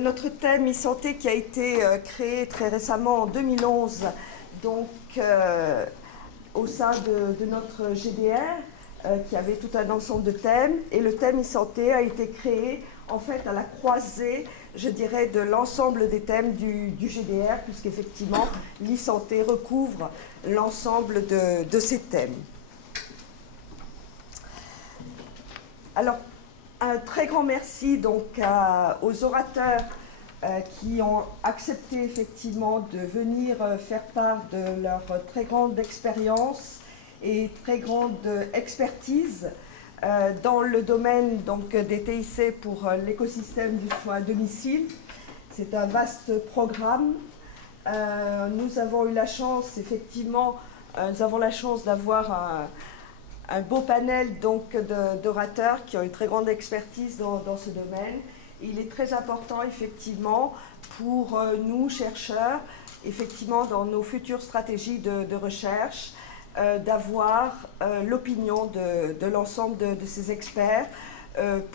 Notre thème e-santé qui a été créé très récemment en 2011, donc au sein de notre GDR, qui avait tout un ensemble de thèmes. Et le thème e-santé a été créé en fait à la croisée, je dirais, de l'ensemble des thèmes du GDR, puisqu'effectivement l'e-santé recouvre l'ensemble de ces thèmes. Alors, un très grand merci donc aux orateurs qui ont accepté effectivement de venir faire part de leur très grande expérience et très grande expertise dans le domaine donc, des TIC pour l'écosystème du soin à domicile. C'est un vaste programme. Nous avons eu la chance, effectivement, nous avons la chance d'avoir un beau panel donc d'orateurs qui ont une très grande expertise dans ce domaine. Il est très important effectivement pour nous chercheurs, effectivement dans nos futures stratégies de recherche, d'avoir l'opinion de l'ensemble de ces experts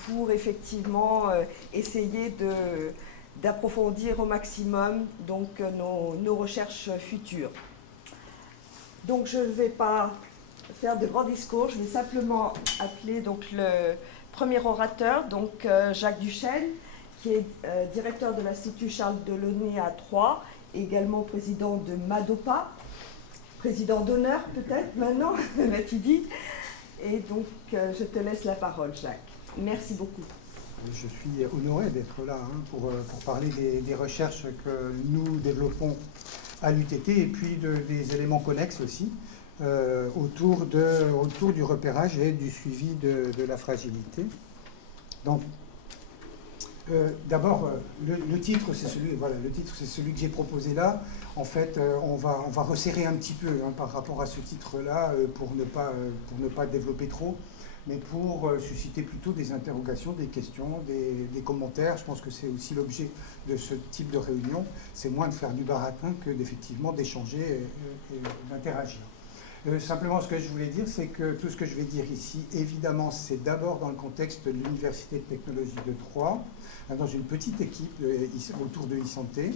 pour effectivement essayer d'approfondir au maximum donc nos recherches futures. Donc je ne vais pas faire de grands discours, je vais simplement appeler donc le premier orateur, donc Jacques Duchesne, qui est directeur de l'Institut Charles Delaunay à Troyes, et également président de MADOPA, président d'honneur peut-être maintenant, m'as-tu dit. Et donc je te laisse la parole, Jacques. Merci beaucoup. Je suis honoré d'être là pour parler des recherches que nous développons à l'UTT et puis des éléments connexes aussi autour du repérage et du suivi de la fragilité. Donc, d'abord, le titre, c'est celui que j'ai proposé là. En fait, on va resserrer un petit peu par rapport à ce titre-là pour ne pas développer trop, mais pour susciter plutôt des interrogations, des questions, des commentaires. Je pense que c'est aussi l'objet de ce type de réunion. C'est moins de faire du baratin que d'effectivement d'échanger et d'interagir. Simplement, ce que je voulais dire, c'est que tout ce que je vais dire ici, évidemment, c'est d'abord dans le contexte de l'Université de technologie de Troyes, dans une petite équipe autour de e-santé,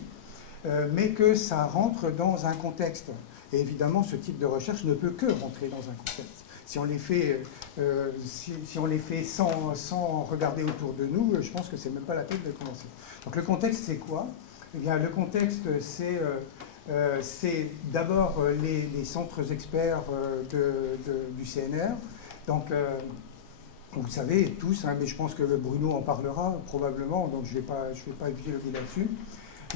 mais que ça rentre dans un contexte. Et évidemment, ce type de recherche ne peut que rentrer dans un contexte. Si on les fait sans regarder autour de nous, je pense que c'est même pas la peine de commencer. Donc le contexte, c'est quoi? Eh bien, le contexte, c'est d'abord les centres experts du CNR. Donc, vous savez tous, mais je pense que Bruno en parlera probablement, donc je vais pas épiloguer là-dessus.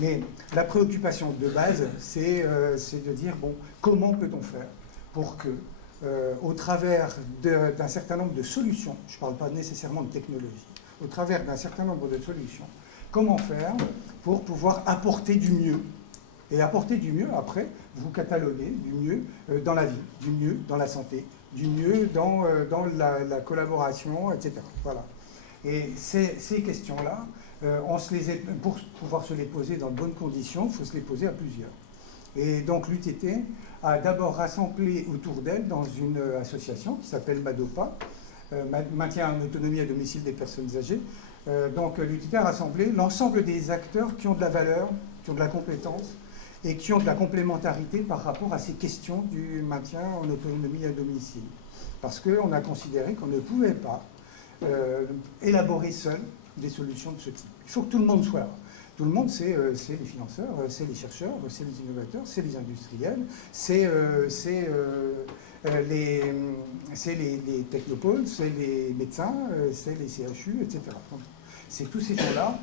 Mais la préoccupation de base, c'est de dire, bon, comment peut-on faire pour que, au travers d'un certain nombre de solutions, je ne parle pas nécessairement de technologie, au travers d'un certain nombre de solutions, comment faire pour pouvoir apporter du mieux. Et apporter du mieux, après, vous catalogez du mieux dans la vie, du mieux dans la santé, du mieux dans la collaboration, etc. Voilà. Et ces questions-là, pour pouvoir se les poser dans de bonnes conditions, il faut se les poser à plusieurs. Et donc l'UTT a d'abord rassemblé autour d'elle dans une association qui s'appelle MADOPA, Maintien en autonomie à domicile des personnes âgées. Donc l'UTT a rassemblé l'ensemble des acteurs qui ont de la valeur, qui ont de la compétence, et qui ont de la complémentarité par rapport à ces questions du maintien en autonomie à domicile. Parce qu'on a considéré qu'on ne pouvait pas élaborer seul des solutions de ce type. Il faut que tout le monde soit là. Tout le monde, c'est les financeurs, c'est les chercheurs, c'est les innovateurs, c'est les industriels, c'est les technopoles, c'est les médecins, c'est les CHU, etc. Donc, c'est tous ces gens-là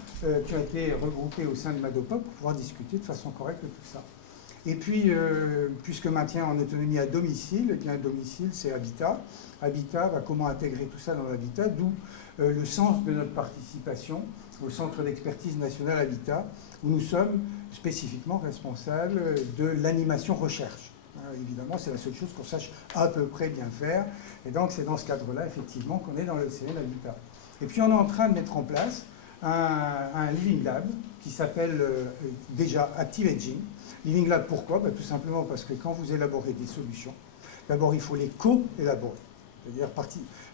qui ont été regroupés au sein de MADOPA pour pouvoir discuter de façon correcte de tout ça. Et puis, puisque maintien en autonomie à domicile, eh bien, domicile, c'est Habitat. Habitat, comment intégrer tout ça dans l'habitat, d'où le sens de notre participation au Centre d'expertise nationale Habitat, où nous sommes spécifiquement responsables de l'animation recherche. Évidemment, c'est la seule chose qu'on sache à peu près bien faire. Et donc, c'est dans ce cadre-là, effectivement, qu'on est dans le CN Habitat. Et puis, on est en train de mettre en place un Living Lab qui s'appelle déjà Active Aging. Living Lab, pourquoi? Tout simplement parce que quand vous élaborez des solutions, d'abord, il faut les co-élaborer. C'est-à-dire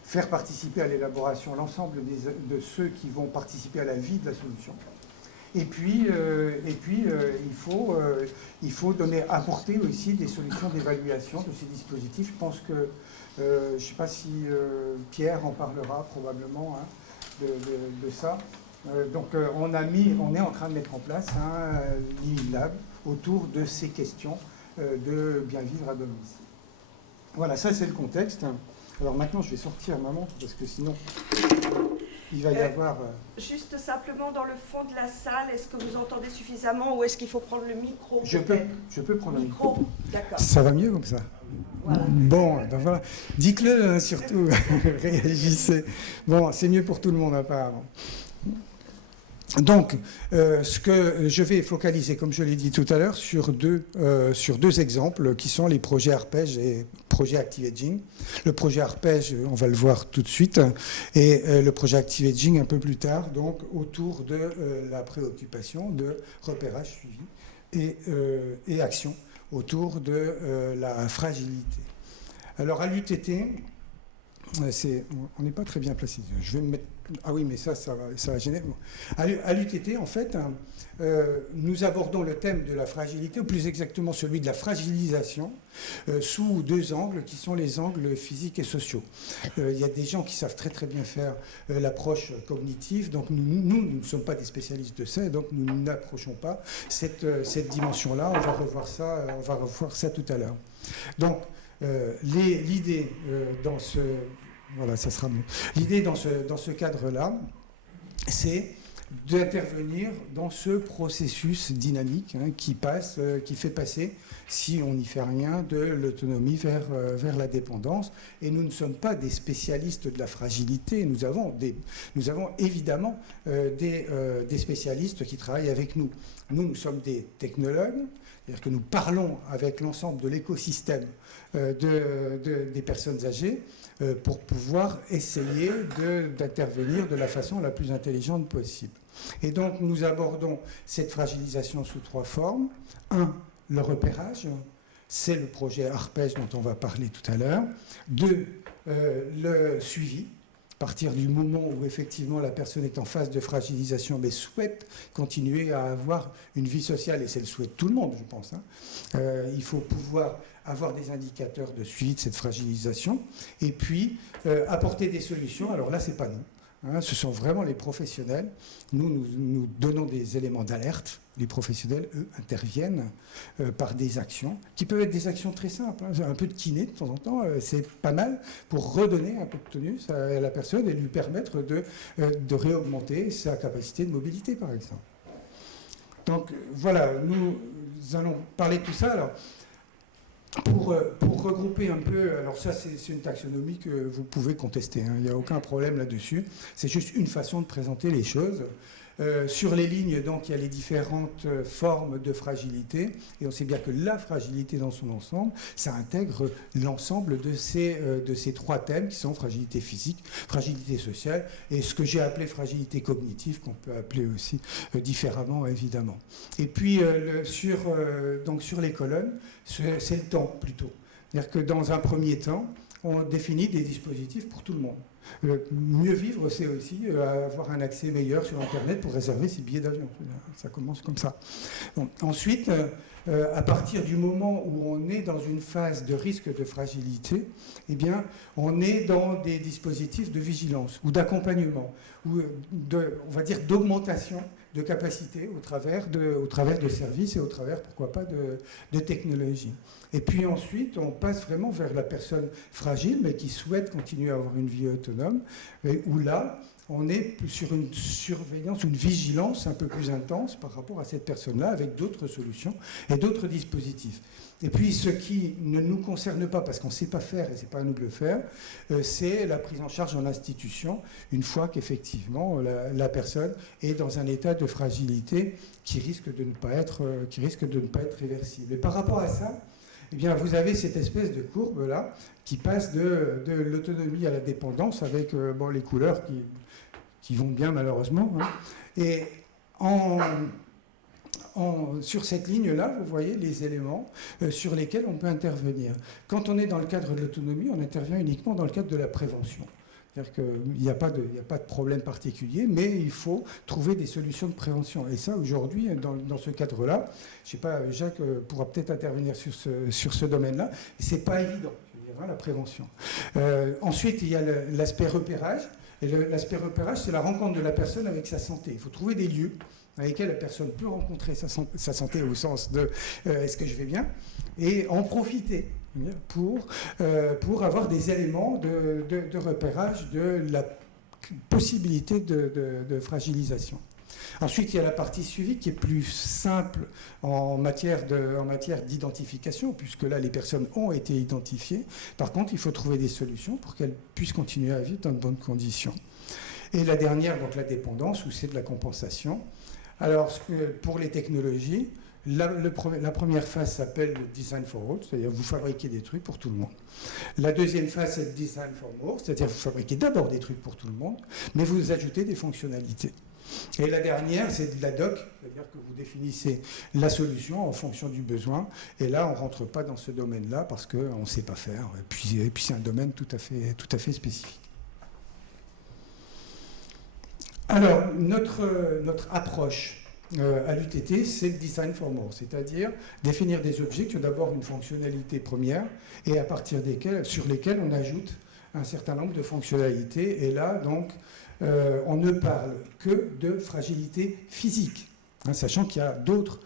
faire participer à l'élaboration l'ensemble de ceux qui vont participer à la vie de la solution. Et puis, il faut apporter aussi des solutions d'évaluation de ces dispositifs. Je pense que, je ne sais pas si Pierre en parlera probablement, hein, de ça. Donc on est en train de mettre en place un Lab autour de ces questions de bien vivre à domicile. Voilà, ça c'est le contexte. Alors maintenant je vais sortir ma montre parce que sinon il va y avoir... Juste simplement dans le fond de la salle, est-ce que vous entendez suffisamment ou est-ce qu'il faut prendre le micro? Je peux prendre le micro. D'accord. Ça va mieux comme ça. Voilà. Bon, ben voilà. Dites-le hein, surtout, réagissez. Bon, c'est mieux pour tout le monde apparemment. Donc, ce que je vais focaliser, comme je l'ai dit tout à l'heure, sur deux exemples qui sont les projets Arpège et projet ActiveAging. Le projet Arpège, on va le voir tout de suite, et le projet ActiveAging un peu plus tard, donc autour de la préoccupation de repérage, suivi et action autour de la fragilité. Alors, à l'UTT, on n'est pas très bien placé. Je vais me mettre... Ah oui, mais ça va gêner. Bon. À l'UTT, en fait, nous abordons le thème de la fragilité, ou plus exactement celui de la fragilisation, sous deux angles qui sont les angles physiques et sociaux. Il y a des gens qui savent très très bien faire l'approche cognitive, donc nous ne sommes pas des spécialistes de ça, et donc nous n'approchons pas cette dimension-là. On va revoir ça tout à l'heure. Donc, l'idée dans ce... Voilà, ça sera mieux. L'idée dans ce cadre-là, c'est d'intervenir dans ce processus dynamique qui fait passer, si on n'y fait rien, de l'autonomie vers la dépendance. Et nous ne sommes pas des spécialistes de la fragilité. Nous avons évidemment des spécialistes qui travaillent avec nous. Nous sommes des technologues, c'est-à-dire que nous parlons avec l'ensemble de l'écosystème des personnes âgées pour pouvoir essayer d'intervenir de la façon la plus intelligente possible. Et donc nous abordons cette fragilisation sous trois formes. Un, le repérage, c'est le projet Arpège dont on va parler tout à l'heure. Deux, le suivi. À partir du moment où effectivement la personne est en phase de fragilisation mais souhaite continuer à avoir une vie sociale, et c'est le souhait de tout le monde, je pense, il faut pouvoir avoir des indicateurs de suivi de cette fragilisation et puis apporter des solutions. Alors là, ce n'est pas nous. Ce sont vraiment les professionnels. Nous donnons des éléments d'alerte. Les professionnels, eux, interviennent par des actions, qui peuvent être des actions très simples. Un peu de kiné de temps en temps, c'est pas mal pour redonner un peu de tonus à la personne et lui permettre de réaugmenter sa capacité de mobilité, par exemple. Donc voilà, nous allons parler de tout ça. Alors, pour regrouper un peu, alors ça c'est une taxonomie que vous pouvez contester, il n'y a aucun problème là-dessus, c'est juste une façon de présenter les choses. Sur les lignes, donc, il y a les différentes formes de fragilité, et on sait bien que la fragilité dans son ensemble, ça intègre l'ensemble de ces trois thèmes qui sont fragilité physique, fragilité sociale, et ce que j'ai appelé fragilité cognitive, qu'on peut appeler aussi différemment, évidemment. Et puis, sur les colonnes, c'est le temps, plutôt. C'est-à-dire que dans un premier temps, on définit des dispositifs pour tout le monde. Mieux vivre, c'est aussi avoir un accès meilleur sur Internet pour réserver ses billets d'avion. Ça commence comme ça. Bon. Ensuite, à partir du moment où on est dans une phase de risque de fragilité, eh bien, on est dans des dispositifs de vigilance ou d'accompagnement, ou on va dire d'augmentation de capacité au travers de services et au travers, pourquoi pas, de technologies. Et puis ensuite, on passe vraiment vers la personne fragile, mais qui souhaite continuer à avoir une vie autonome, où là, on est sur une surveillance, une vigilance un peu plus intense par rapport à cette personne-là, avec d'autres solutions et d'autres dispositifs. Et puis, ce qui ne nous concerne pas, parce qu'on ne sait pas faire, et ce n'est pas à nous de le faire, c'est la prise en charge en institution, une fois qu'effectivement la personne est dans un état de fragilité qui risque de ne pas être réversible. Et par rapport à ça, eh bien, vous avez cette espèce de courbe-là qui passe de l'autonomie à la dépendance avec les couleurs qui vont bien malheureusement. Et sur cette ligne-là, vous voyez les éléments sur lesquels on peut intervenir. Quand on est dans le cadre de l'autonomie, on intervient uniquement dans le cadre de la prévention. C'est-à-dire qu'il n'y a pas de problème particulier, mais il faut trouver des solutions de prévention. Et ça, aujourd'hui, dans ce cadre-là, je ne sais pas, Jacques pourra peut-être intervenir sur ce domaine-là, mais ce n'est pas évident, je veux dire, la prévention. Ensuite, il y a l'aspect repérage. Et l'aspect repérage, c'est la rencontre de la personne avec sa santé. Il faut trouver des lieux dans lesquels la personne peut rencontrer sa santé au sens de est-ce que je vais bien, et en profiter pour avoir des éléments de repérage de la possibilité de fragilisation. Ensuite, il y a la partie suivi qui est plus simple en matière d'identification, puisque là, les personnes ont été identifiées. Par contre, il faut trouver des solutions pour qu'elles puissent continuer à vivre dans de bonnes conditions. Et la dernière, donc la dépendance, où c'est de la compensation. Alors, pour les technologies, la première phase s'appelle le Design for All, c'est-à-dire vous fabriquez des trucs pour tout le monde. La deuxième phase, c'est le Design for More, c'est-à-dire vous fabriquez d'abord des trucs pour tout le monde, mais vous ajoutez des fonctionnalités. Et la dernière, c'est de la doc, c'est-à-dire que vous définissez la solution en fonction du besoin. Et là, on ne rentre pas dans ce domaine-là parce qu'on ne sait pas faire. Et puis c'est un domaine tout à fait spécifique. Alors, notre approche à l'UTT, c'est le Design for More, c'est-à-dire définir des objets qui ont d'abord une fonctionnalité première et à partir sur lesquels on ajoute un certain nombre de fonctionnalités. Et là, donc, on ne parle que de fragilité physique, sachant qu'il y a d'autres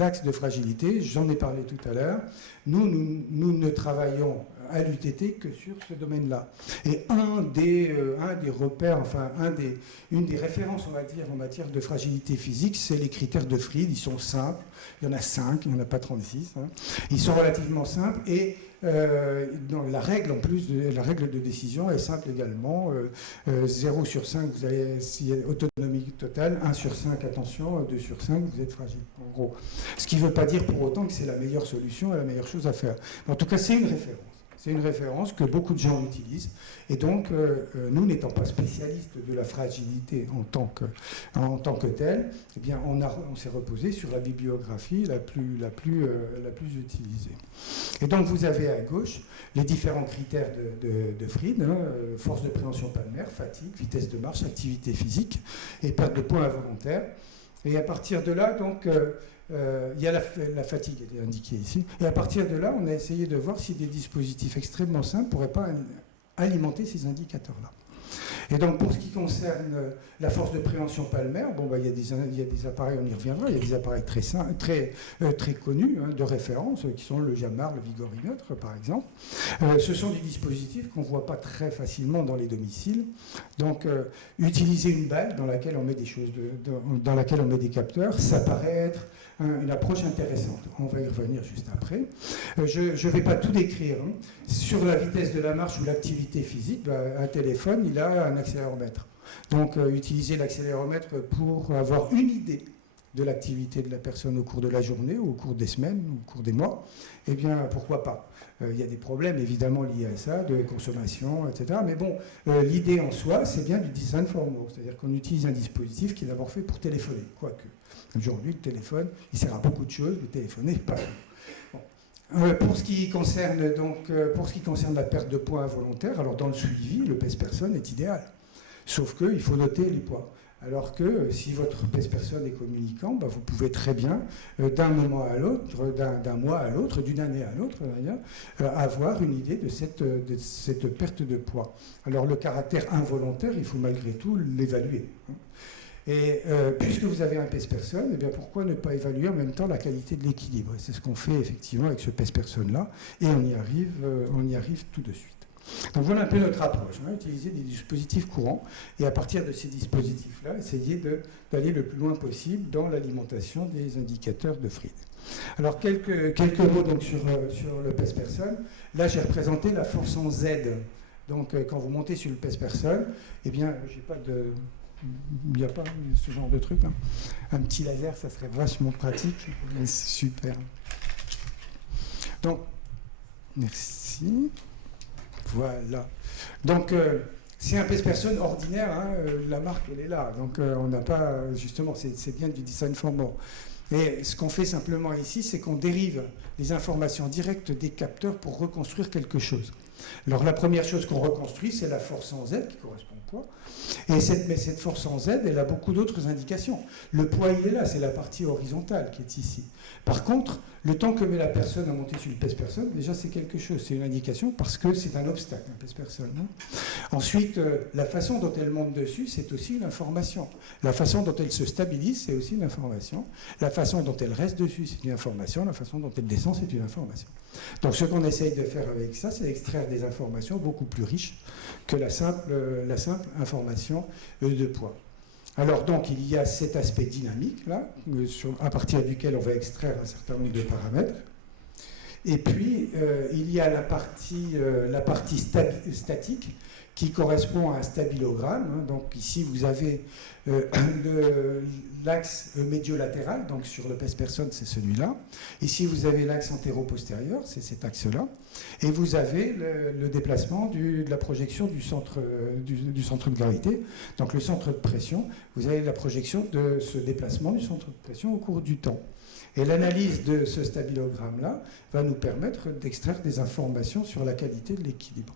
axes de fragilité. J'en ai parlé tout à l'heure. Nous ne travaillons à l'UTT que sur ce domaine-là. Et un des repères, enfin une des références, on va dire, en matière de fragilité physique, c'est les critères de Fried. Ils sont simples. Il y en a 5, il n'y en a pas 36. Ils sont relativement simples et la règle, en plus, la règle de décision est simple également. 0 sur 5, vous avez autonomie totale. 1 sur 5, attention. 2 sur 5, vous êtes fragile, en gros. Ce qui ne veut pas dire pour autant que c'est la meilleure solution et la meilleure chose à faire. Mais en tout cas, c'est une référence. C'est une référence que beaucoup de gens utilisent. Et donc, nous, n'étant pas spécialistes de la fragilité en tant que telle, eh bien, on s'est reposé sur la bibliographie la plus utilisée. Et donc, vous avez à gauche les différents critères de Fried, force de préhension palmaire, fatigue, vitesse de marche, activité physique et perte de poids involontaire. Et à partir de là, donc, il y a la fatigue, elle est indiquée ici. Et à partir de là, on a essayé de voir si des dispositifs extrêmement simples ne pourraient pas alimenter ces indicateurs-là. Et donc, pour ce qui concerne la force de préhension palmaire, il y a des appareils, on y reviendra, il y a des appareils très connus, de référence, qui sont le Jamar, le Vigorimètre, par exemple. Ce sont des dispositifs qu'on ne voit pas très facilement dans les domiciles. Donc, utiliser une balle dans laquelle on met des choses, dans laquelle on met des capteurs, ça paraît être une approche intéressante. On va y revenir juste après. Je ne vais pas tout décrire. Sur la vitesse de la marche ou l'activité physique, un téléphone, il a un accéléromètre. Donc, utiliser l'accéléromètre pour avoir une idée de l'activité de la personne au cours de la journée, ou au cours des semaines, ou au cours des mois, eh bien, pourquoi pas. Il y a des problèmes, évidemment, liés à ça, de consommation, etc. Mais bon, l'idée en soi, c'est bien du design for more, c'est-à-dire qu'on utilise un dispositif qui est d'abord fait pour téléphoner, quoique. Aujourd'hui, le téléphone, il sert à beaucoup de choses, mais téléphoner, pas. Bon. Pour ce qui concerne la perte de poids involontaire, alors dans le suivi, le pèse-personne est idéal. Sauf qu'il faut noter les poids. Alors que si votre pèse-personne est communicant, vous pouvez très bien, d'un moment à l'autre, d'un mois à l'autre, d'une année à l'autre, d'ailleurs, avoir une idée de cette perte de poids. Alors le caractère involontaire, il faut malgré tout l'évaluer. Et puisque vous avez un pèse-personne, eh bien pourquoi ne pas évaluer en même temps la qualité de l'équilibre? C'est ce qu'on fait effectivement avec ce pèse-personne-là, et on y arrive tout de suite. Donc voilà un peu notre approche, utiliser des dispositifs courants, et à partir de ces dispositifs-là, essayer d'aller le plus loin possible dans l'alimentation des indicateurs de Fried. Alors quelques mots donc sur le pèse-personne. Là j'ai représenté la force en Z. Donc quand vous montez sur le pèse-personne, eh bien j'ai pas de... Il n'y a pas ce genre de truc. Un petit laser, ça serait vachement pratique. Super. Donc, merci. Voilà. Donc, c'est un pèse-personne ordinaire. La marque, elle est là. Donc, on n'a pas... Justement, c'est bien du design for more. Et ce qu'on fait simplement ici, c'est qu'on dérive les informations directes des capteurs pour reconstruire quelque chose. Alors la première chose qu'on reconstruit, c'est la force en Z qui correspond au poids. Mais cette force en Z, elle a beaucoup d'autres indications. Le poids, il est là, c'est la partie horizontale qui est ici. Par contre, le temps que met la personne à monter sur une pèse-personne, déjà c'est quelque chose, c'est une indication parce que c'est un obstacle, un pèse-personne. Ensuite, la façon dont elle monte dessus, c'est aussi une information. La façon dont elle se stabilise, c'est aussi une information. La façon dont elle reste dessus, c'est une information. La façon dont elle descend, c'est une information. Donc ce qu'on essaye de faire avec ça, c'est extraire des informations beaucoup plus riches que la simple information de poids. Alors donc il y a cet aspect dynamique là, à partir duquel on va extraire un certain nombre de paramètres. Et puis il y a la partie statique qui correspond à un stabilogramme. Donc ici vous avez l'axe médiolatéral, donc sur le pèse-personne c'est celui-là. Ici vous avez l'axe antéro-postérieur, c'est cet axe-là. Et vous avez le déplacement de la projection du centre de gravité. Donc le centre de pression, vous avez la projection de ce déplacement du centre de pression au cours du temps. Et l'analyse de ce stabilogramme-là va nous permettre d'extraire des informations sur la qualité de l'équilibre.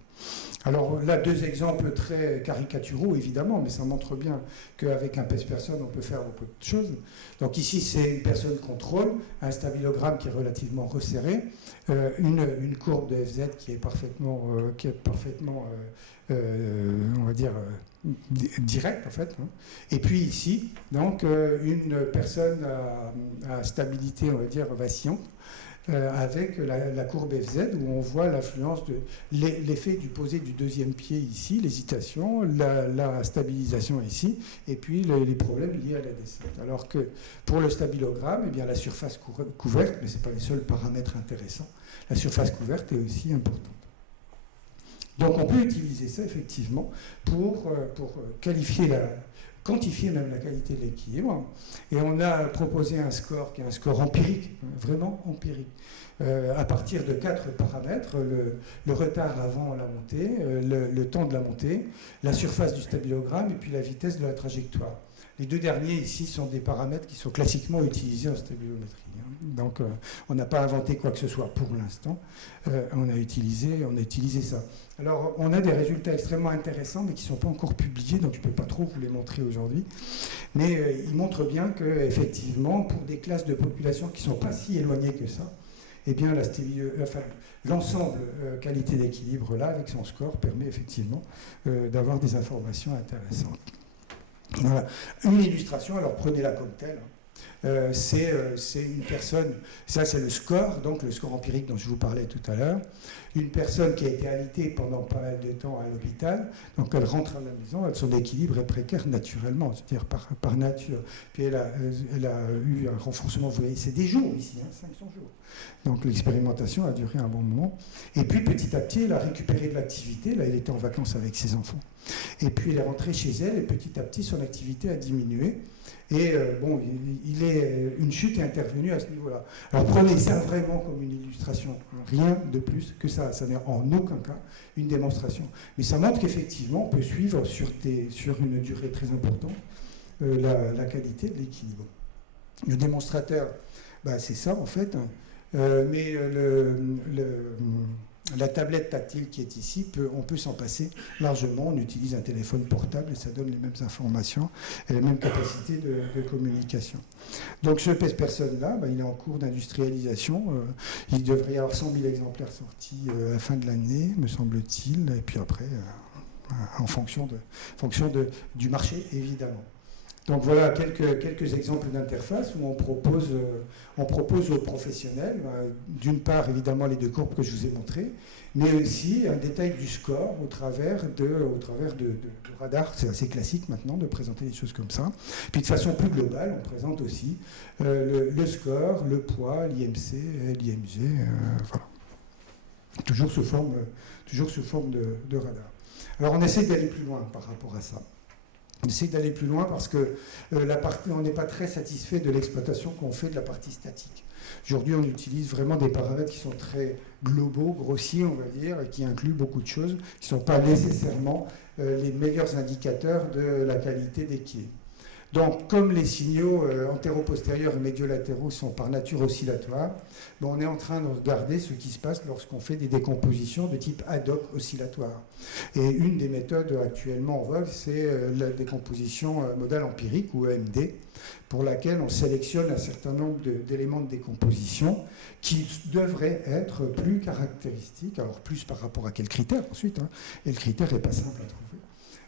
Alors là, deux exemples très caricaturaux, évidemment, mais ça montre bien qu'avec un pèse-personne, on peut faire beaucoup de choses. Donc ici, c'est une personne contrôle, un stabilogramme qui est relativement resserré, une courbe de FZ qui est parfaitement on va dire, directe, en fait. Et puis ici, donc, une personne à stabilité, on va dire, vacillante, avec la courbe FZ où on voit l'influence de l'effet du posé du deuxième pied ici, l'hésitation, la stabilisation ici, et puis les problèmes liés à la descente. Alors que pour le stabilogramme, eh bien, la surface couverte, mais ce n'est pas les seuls paramètres intéressants, la surface couverte est aussi importante. Donc on peut utiliser ça effectivement pour quantifier même la qualité de l'équilibre. Et on a proposé un score qui est un score empirique, vraiment empirique, à partir de 4 paramètres, le retard avant la montée, le temps de la montée, la surface du stabilogramme et puis la vitesse de la trajectoire. Les deux derniers ici sont des paramètres qui sont classiquement utilisés en stabilométrie. Donc on n'a pas inventé quoi que ce soit pour l'instant, on a utilisé ça. Alors on a des résultats extrêmement intéressants mais qui ne sont pas encore publiés, donc je ne peux pas trop vous les montrer aujourd'hui. Mais ils montrent bien qu'effectivement, pour des classes de population qui ne sont pas si éloignées que ça, eh bien l'ensemble qualité d'équilibre là, avec son score, permet effectivement d'avoir des informations intéressantes. Voilà. Une illustration, alors prenez-la comme telle. C'est une personne, ça c'est le score, donc le score empirique dont je vous parlais tout à l'heure. Une personne qui a été alitée pendant pas mal de temps à l'hôpital, donc elle rentre à la maison, son équilibre est précaire naturellement, c'est-à-dire par nature. Puis elle a eu un renforcement, vous voyez, c'est des jours ici, 500 jours. Donc l'expérimentation a duré un bon moment. Et puis petit à petit, elle a récupéré de l'activité, là elle était en vacances avec ses enfants. Et puis elle est rentrée chez elle et petit à petit son activité a diminué. Et une chute est intervenue à ce niveau-là. Alors prenez ça vraiment comme une illustration, rien de plus que ça. Ça n'est en aucun cas une démonstration. Mais ça montre qu'effectivement, on peut suivre sur une durée très importante la qualité de l'équilibre. Le démonstrateur, c'est ça en fait. Mais la tablette tactile qui est ici, on peut s'en passer largement. On utilise un téléphone portable et ça donne les mêmes informations et les mêmes capacités de communication. Donc ce pèse-personne-là, il est en cours d'industrialisation. Il devrait y avoir 100 000 exemplaires sortis à la fin de l'année, me semble-t-il. Et puis après, en fonction du marché, évidemment. Donc voilà quelques exemples d'interface où on propose aux professionnels, d'une part évidemment les deux courbes que je vous ai montrées, mais aussi un détail du score au travers de radars. C'est assez classique maintenant de présenter des choses comme ça. Puis de façon plus globale, on présente aussi le score, le poids, l'IMC, l'IMG, voilà. Toujours sous forme de radar. Alors on essaie d'aller plus loin par rapport à ça. On essaie d'aller plus loin parce que on n'est pas très satisfait de l'exploitation qu'on fait de la partie statique. Aujourd'hui, on utilise vraiment des paramètres qui sont très globaux, grossiers, on va dire, et qui incluent beaucoup de choses, qui ne sont pas nécessairement les meilleurs indicateurs de la qualité d'équilibre. Donc, comme les signaux antéro-postérieurs et médio-latéraux sont par nature oscillatoires, on est en train de regarder ce qui se passe lorsqu'on fait des décompositions de type ad hoc oscillatoire. Et une des méthodes actuellement en vogue, c'est la décomposition modale empirique, ou EMD, pour laquelle on sélectionne un certain nombre d'éléments de décomposition qui devraient être plus caractéristiques, alors plus par rapport à quel critère ensuite, hein, et le critère n'est pas simple à trouver,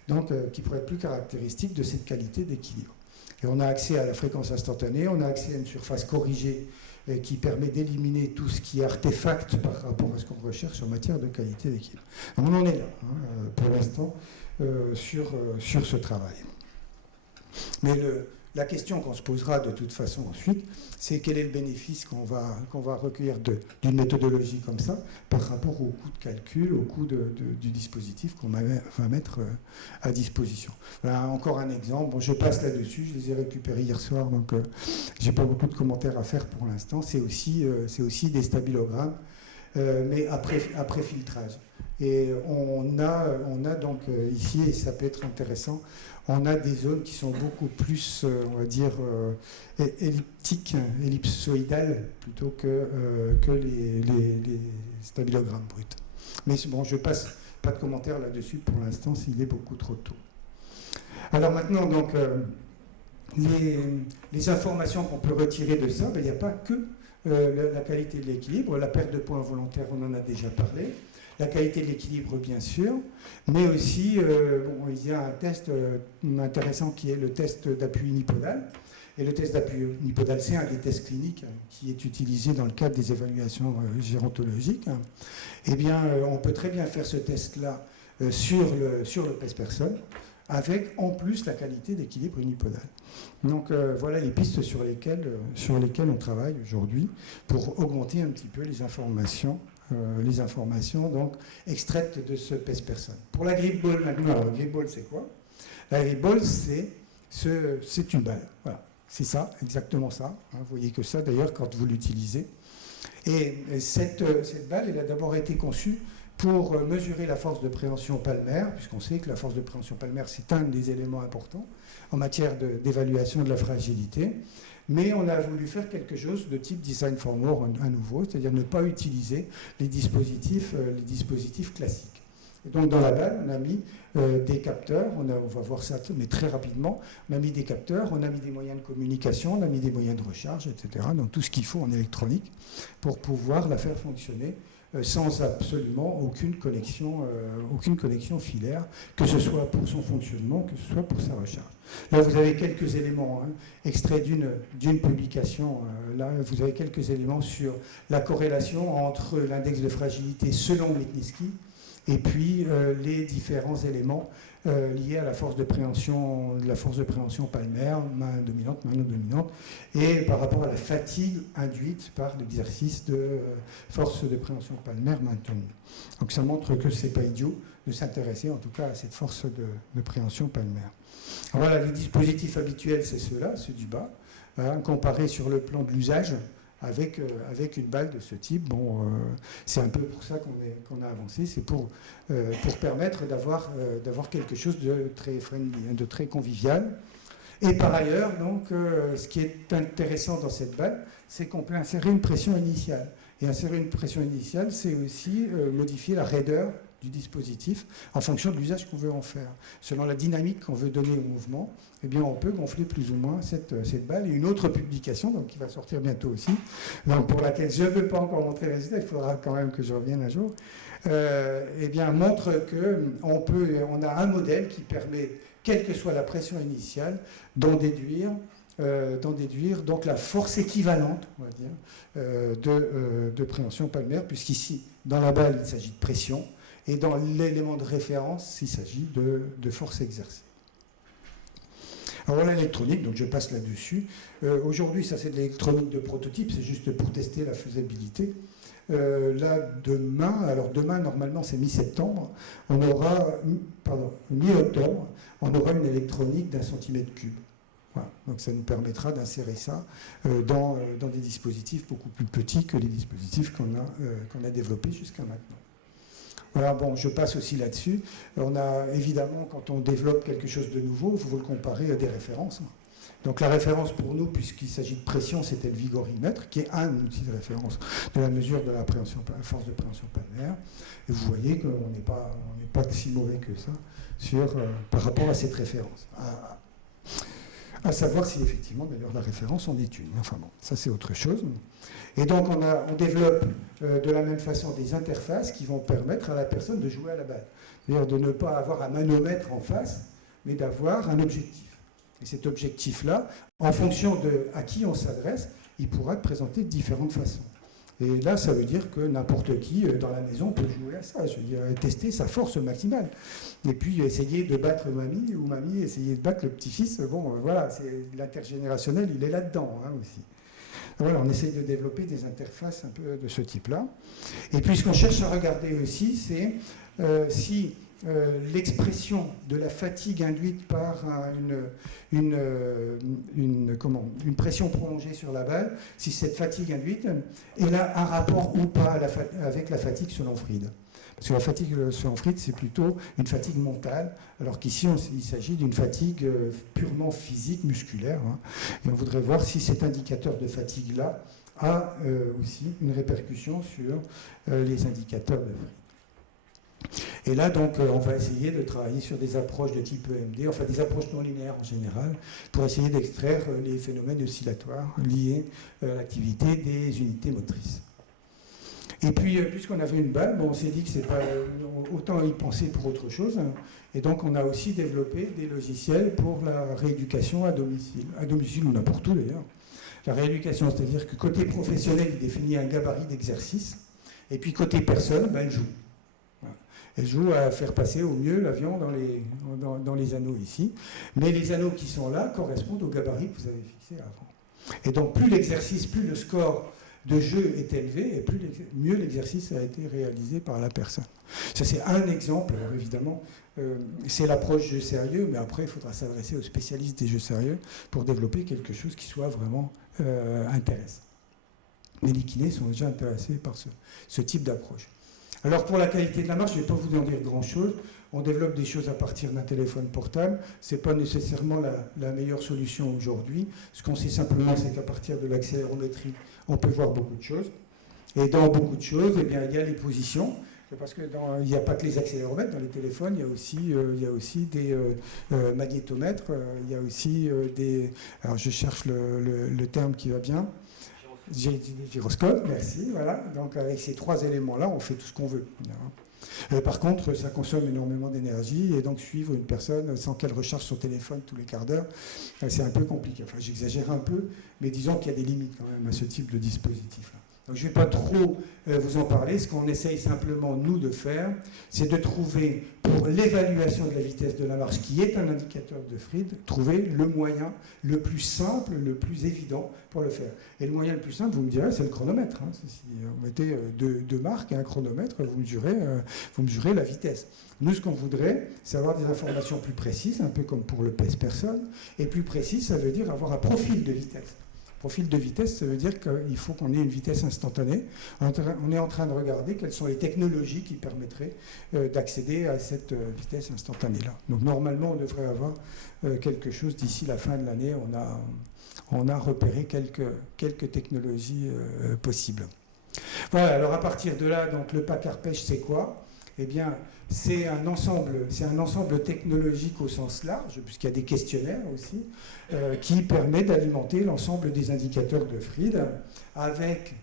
donc qui pourrait être plus caractéristique de cette qualité d'équilibre. Et on a accès à la fréquence instantanée, on a accès à une surface corrigée qui permet d'éliminer tout ce qui est artefact par rapport à ce qu'on recherche en matière de qualité d'équilibre. On en est là, hein, pour l'instant, sur ce travail. Mais la question qu'on se posera de toute façon ensuite, c'est quel est le bénéfice qu'on va recueillir d'une méthodologie comme ça par rapport au coût de calcul, au coût du dispositif qu'on va mettre à disposition. Voilà encore un exemple. Bon, je passe là-dessus, je les ai récupérés hier soir, donc j'ai pas beaucoup de commentaires à faire pour l'instant. C'est aussi des stabilogrammes, mais après filtrage. Et on a donc ici, et ça peut être intéressant, on a des zones qui sont beaucoup plus, on va dire, elliptiques, ellipsoïdales, plutôt que les stabilogrammes bruts. Mais bon, je passe pas de commentaires là-dessus pour l'instant, s'il est beaucoup trop tôt. Alors maintenant, donc, les informations qu'on peut retirer de ça, il n'y a pas que la qualité de l'équilibre. La perte de points volontaire, on en a déjà parlé. La qualité de l'équilibre, bien sûr, mais aussi, il y a un test intéressant qui est le test d'appui unipodal. Et le test d'appui unipodal, c'est un des tests cliniques qui est utilisé dans le cadre des évaluations gérontologiques. Eh bien, on peut très bien faire ce test-là sur le PES-personne, avec en plus la qualité d'équilibre unipodal. Donc voilà les pistes sur lesquelles on travaille aujourd'hui pour augmenter un petit peu les informations donc extraites de ce PES-personne. Pour la grip ball maintenant, alors, la grip ball c'est quoi? La grip ball c'est une balle. Voilà, c'est ça, exactement ça. Hein, vous voyez que ça d'ailleurs quand vous l'utilisez. Et cette balle, elle a d'abord été conçue pour mesurer la force de préhension palmaire, puisqu'on sait que la force de préhension palmaire c'est un des éléments importants en matière d'évaluation de la fragilité. Mais on a voulu faire quelque chose de type design for more à nouveau, c'est-à-dire ne pas utiliser les dispositifs classiques. Et donc dans la balle, on a mis des capteurs, on va voir ça mais très rapidement, on a mis des capteurs, on a mis des moyens de communication, on a mis des moyens de recharge, etc. Donc tout ce qu'il faut en électronique pour pouvoir la faire fonctionner sans absolument aucune connexion filaire, que ce soit pour son fonctionnement, que ce soit pour sa recharge. Là, vous avez quelques éléments extraits d'une publication. Là, vous avez quelques éléments sur la corrélation entre l'index de fragilité selon Mitniski et puis les différents éléments liés à la force de préhension palmaire, main dominante, main non dominante, et par rapport à la fatigue induite par l'exercice de force de préhension palmaire maintenue. Donc ça montre que ce n'est pas idiot de s'intéresser en tout cas à cette force de préhension palmaire. Alors voilà, les dispositifs habituels, c'est ceux-là, ceux du bas, comparés sur le plan de l'usage avec une balle de ce type. Bon, c'est un peu pour ça qu'on a avancé, c'est pour permettre d'avoir quelque chose de très friendly, de très convivial. Et par ailleurs, donc, ce qui est intéressant dans cette balle, c'est qu'on peut insérer une pression initiale. Et insérer une pression initiale, c'est aussi modifier la raideur du dispositif en fonction de l'usage qu'on veut en faire. Selon la dynamique qu'on veut donner au mouvement, eh bien, on peut gonfler plus ou moins cette balle. Et une autre publication, donc, qui va sortir bientôt aussi, donc, pour laquelle je ne veux pas encore montrer les résultats, il faudra quand même que je revienne un jour, eh bien, montre qu'on a un modèle qui permet, quelle que soit la pression initiale, d'en déduire donc la force équivalente, on va dire, de préhension palmaire, puisqu'ici, dans la balle, il s'agit de pression, et dans l'élément de référence, il s'agit de force exercée. Alors voilà l'électronique, donc je passe là-dessus. Aujourd'hui, ça c'est de l'électronique de prototype, c'est juste pour tester la faisabilité. Là, demain, normalement c'est mi-septembre, mi-octobre, on aura une électronique d'1 centimètre cube. Voilà. Donc ça nous permettra d'insérer ça dans des dispositifs beaucoup plus petits que les dispositifs qu'on a développés jusqu'à maintenant. Voilà, bon, je passe aussi là-dessus. On a évidemment, quand on développe quelque chose de nouveau, il faut le comparer à des références. Donc la référence pour nous, puisqu'il s'agit de pression, c'était le vigorimètre, qui est un outil de référence de la mesure de la force de préhension palmaire. Et vous voyez qu'on n'est pas si mauvais que ça par rapport à cette référence. À savoir si effectivement, d'ailleurs, la référence en est une. Enfin bon, ça c'est autre chose. Et donc on développe de la même façon des interfaces qui vont permettre à la personne de jouer à la balle. C'est-à-dire de ne pas avoir un manomètre en face, mais d'avoir un objectif. Et cet objectif-là, en fonction de à qui on s'adresse, il pourra être présenté de différentes façons. Et là, ça veut dire que n'importe qui dans la maison peut jouer à ça. Je veux dire, tester sa force maximale. Et puis essayer de battre mamie, ou mamie essayer de battre le petit-fils. Bon, voilà, l'intergénérationnel, il est là-dedans aussi. Voilà, on essaye de développer des interfaces un peu de ce type-là. Et puis ce qu'on cherche à regarder aussi, c'est si l'expression de la fatigue induite par une pression prolongée sur la balle, si cette fatigue induite, elle a un rapport ou pas avec la fatigue selon Fried. Parce que la fatigue selon Fried, c'est plutôt une fatigue mentale, alors qu'ici, il s'agit d'une fatigue purement physique, musculaire. Et on voudrait voir si cet indicateur de fatigue-là a aussi une répercussion sur les indicateurs de Fried. Et là, donc, on va essayer de travailler sur des approches de type EMD, enfin des approches non linéaires en général, pour essayer d'extraire les phénomènes oscillatoires liés à l'activité des unités motrices. Et puis, puisqu'on avait une balle, on s'est dit que c'est pas autant y penser pour autre chose. Et donc, on a aussi développé des logiciels pour la rééducation à domicile ou n'importe où d'ailleurs. La rééducation, c'est-à-dire que côté professionnel, il définit un gabarit d'exercice, et puis côté personne, elle joue. Elle joue à faire passer au mieux l'avion dans les anneaux ici. Mais les anneaux qui sont là correspondent au gabarit que vous avez fixé avant. Et donc, plus l'exercice, plus le score de jeu est élevé, et mieux l'exercice a été réalisé par la personne. Ça, c'est un exemple. Alors, évidemment, c'est l'approche jeu sérieux, mais après, il faudra s'adresser aux spécialistes des jeux sérieux pour développer quelque chose qui soit vraiment intéressant. Mais les kinés sont déjà intéressés par ce type d'approche. Alors pour la qualité de la marche, je ne vais pas vous en dire grand-chose. On développe des choses à partir d'un téléphone portable. Ce n'est pas nécessairement la meilleure solution aujourd'hui. Ce qu'on sait simplement, c'est qu'à partir de l'accélérométrie, on peut voir beaucoup de choses. Et dans beaucoup de choses, il y a les positions. Parce qu'il n'y a pas que les accéléromètres dans les téléphones, il y a aussi des magnétomètres, il y a aussi des... Alors je cherche le terme qui va bien. Gyroscope, merci, voilà. Donc avec ces trois éléments-là, on fait tout ce qu'on veut. Par contre, ça consomme énormément d'énergie, et donc suivre une personne sans qu'elle recharge son téléphone tous les quarts d'heure, c'est un peu compliqué. Enfin, j'exagère un peu, mais disons qu'il y a des limites quand même à ce type de dispositif-là. Donc je ne vais pas trop vous en parler. Ce qu'on essaye simplement, nous, de faire, c'est de trouver, pour l'évaluation de la vitesse de la marche, qui est un indicateur de Fried, trouver le moyen le plus simple, le plus évident pour le faire. Et le moyen le plus simple, vous me direz, c'est le chronomètre. Si vous mettez deux marques et un chronomètre, vous mesurez la vitesse. Nous, ce qu'on voudrait, c'est avoir des informations plus précises, un peu comme pour le pèse-personne. Et plus précis, ça veut dire avoir un profil de vitesse. Profil de vitesse, ça veut dire qu'il faut qu'on ait une vitesse instantanée. On est en train de regarder quelles sont les technologies qui permettraient d'accéder à cette vitesse instantanée-là. Donc normalement, on devrait avoir quelque chose d'ici la fin de l'année. On a repéré quelques technologies possibles. Voilà, alors à partir de là, donc, le pack Arpège, c'est quoi ? Eh bien, c'est un ensemble technologique au sens large, puisqu'il y a des questionnaires aussi, qui permet d'alimenter l'ensemble des indicateurs de Fried avec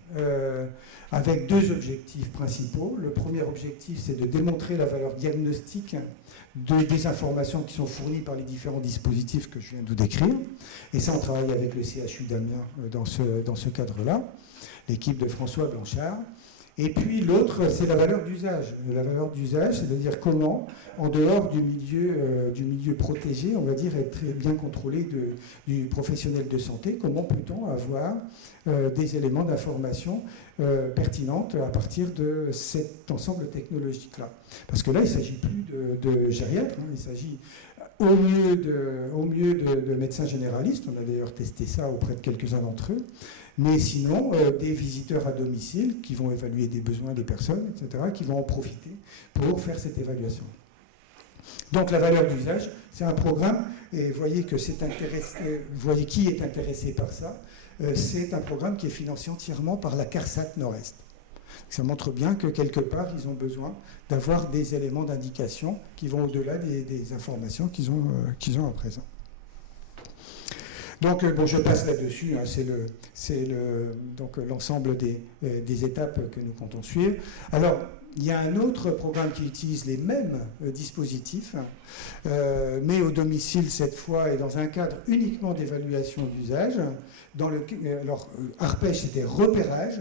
deux objectifs principaux. Le premier objectif, c'est de démontrer la valeur diagnostique des informations qui sont fournies par les différents dispositifs que je viens de vous décrire. Et ça, on travaille avec le CHU d'Amiens dans ce cadre-là, l'équipe de François Blanchard. Et puis l'autre, c'est la valeur d'usage. La valeur d'usage, c'est-à-dire comment, en dehors du milieu protégé, on va dire, et très bien contrôlé du professionnel de santé, comment peut-on avoir des éléments d'information pertinentes à partir de cet ensemble technologique-là. Parce que là, il ne s'agit plus de gériatres, il s'agit au mieux de médecins généralistes. On a d'ailleurs testé ça auprès de quelques-uns d'entre eux. Mais sinon, des visiteurs à domicile qui vont évaluer des besoins des personnes, etc., qui vont en profiter pour faire cette évaluation. Donc la valeur d'usage, c'est un programme, et vous voyez qui est intéressé par ça. C'est un programme qui est financé entièrement par la CARSAT Nord-Est. Ça montre bien que quelque part, ils ont besoin d'avoir des éléments d'indication qui vont au-delà des informations qu'ils ont à présent. Donc, bon, je passe là-dessus, hein, c'est l'ensemble des étapes que nous comptons suivre. Alors, il y a un autre programme qui utilise les mêmes dispositifs, mais au domicile cette fois et dans un cadre uniquement d'évaluation d'usage. Alors, ARPEJ, c'était repérage.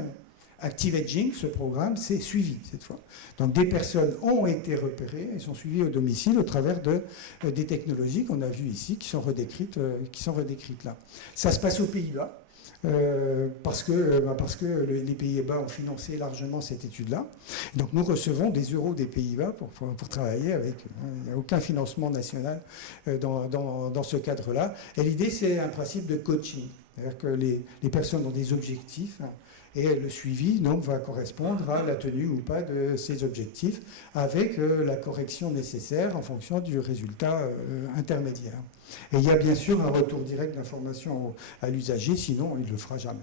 Active Aging, ce programme, c'est suivi cette fois. Donc des personnes ont été repérées et sont suivies au domicile au travers des technologies qu'on a vues ici, qui sont redécrites là. Ça se passe aux Pays-Bas, parce que les Pays-Bas ont financé largement cette étude-là. Donc nous recevons des euros des Pays-Bas pour travailler avec. Il n'y a aucun financement national dans ce cadre-là. Et l'idée, c'est un principe de coaching. C'est-à-dire que les personnes ont des objectifs, et le suivi donc, va correspondre à la tenue ou pas de ces objectifs avec la correction nécessaire en fonction du résultat intermédiaire. Et il y a bien sûr un retour direct d'information à l'usager, sinon il ne le fera jamais.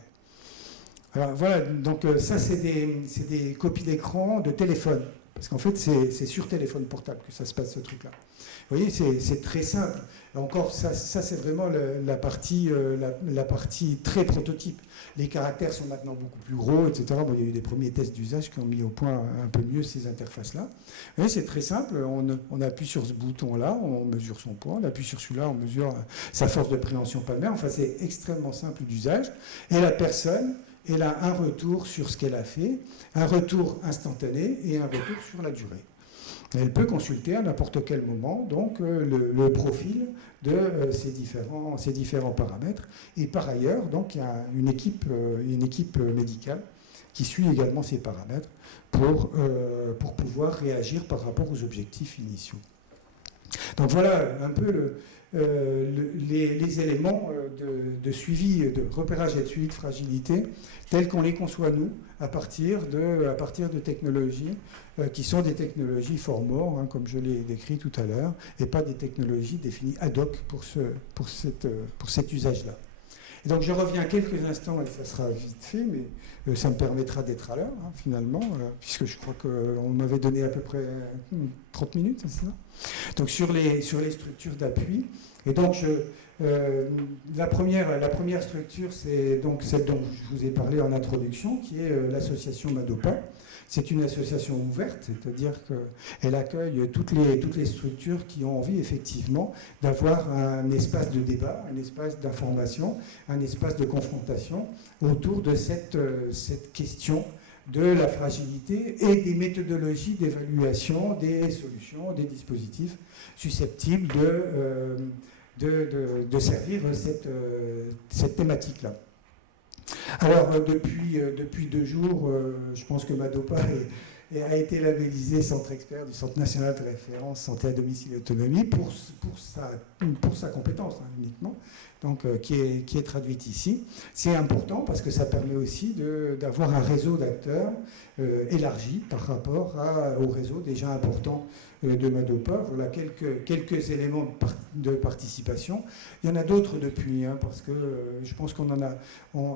Alors voilà, donc ça c'est des copies d'écran de téléphone, parce qu'en fait c'est sur téléphone portable que ça se passe ce truc-là. Vous voyez, c'est très simple. Encore, ça c'est vraiment la partie très prototype. Les caractères sont maintenant beaucoup plus gros, etc. Bon, il y a eu des premiers tests d'usage qui ont mis au point un peu mieux ces interfaces-là. Vous voyez, c'est très simple. On appuie sur ce bouton-là, on mesure son poids. On appuie sur celui-là, on mesure sa force de préhension palmaire. Enfin, c'est extrêmement simple d'usage. Et la personne, elle a un retour sur ce qu'elle a fait, un retour instantané et un retour sur la durée. Elle peut consulter à n'importe quel moment donc, le profil de ces différents paramètres. Et par ailleurs, donc, il y a une équipe médicale qui suit également ces paramètres pour pouvoir réagir par rapport aux objectifs initiaux. Donc voilà un peu les éléments de suivi, de repérage et de suivi de fragilité tels qu'on les conçoit nous à partir de technologies qui sont des technologies for more, hein, comme je l'ai décrit tout à l'heure, et pas des technologies définies ad hoc pour cet usage-là. Et donc je reviens quelques instants, et ça sera vite fait, mais ça me permettra d'être à l'heure, hein, finalement, puisque je crois qu'on m'avait donné à peu près 30 minutes, c'est ça ? Donc sur les structures d'appui. Et donc la première structure, c'est donc celle dont je vous ai parlé en introduction, qui est l'association Madopa. C'est une association ouverte, c'est-à-dire qu'elle accueille toutes les structures qui ont envie effectivement d'avoir un espace de débat, un espace d'information, un espace de confrontation autour de cette question de la fragilité et des méthodologies d'évaluation, des solutions, des dispositifs susceptibles de servir cette thématique-là. Alors, depuis 2 jours, je pense que Madopa a été labellisé Centre Expert du Centre National de Référence Santé à Domicile et Autonomie pour sa compétence, hein, uniquement, donc, qui est traduite ici. C'est important parce que ça permet aussi d'avoir un réseau d'acteurs élargi par rapport au réseau déjà important de Madopa. Voilà quelques éléments de participation. Il y en a d'autres depuis, hein, parce que je pense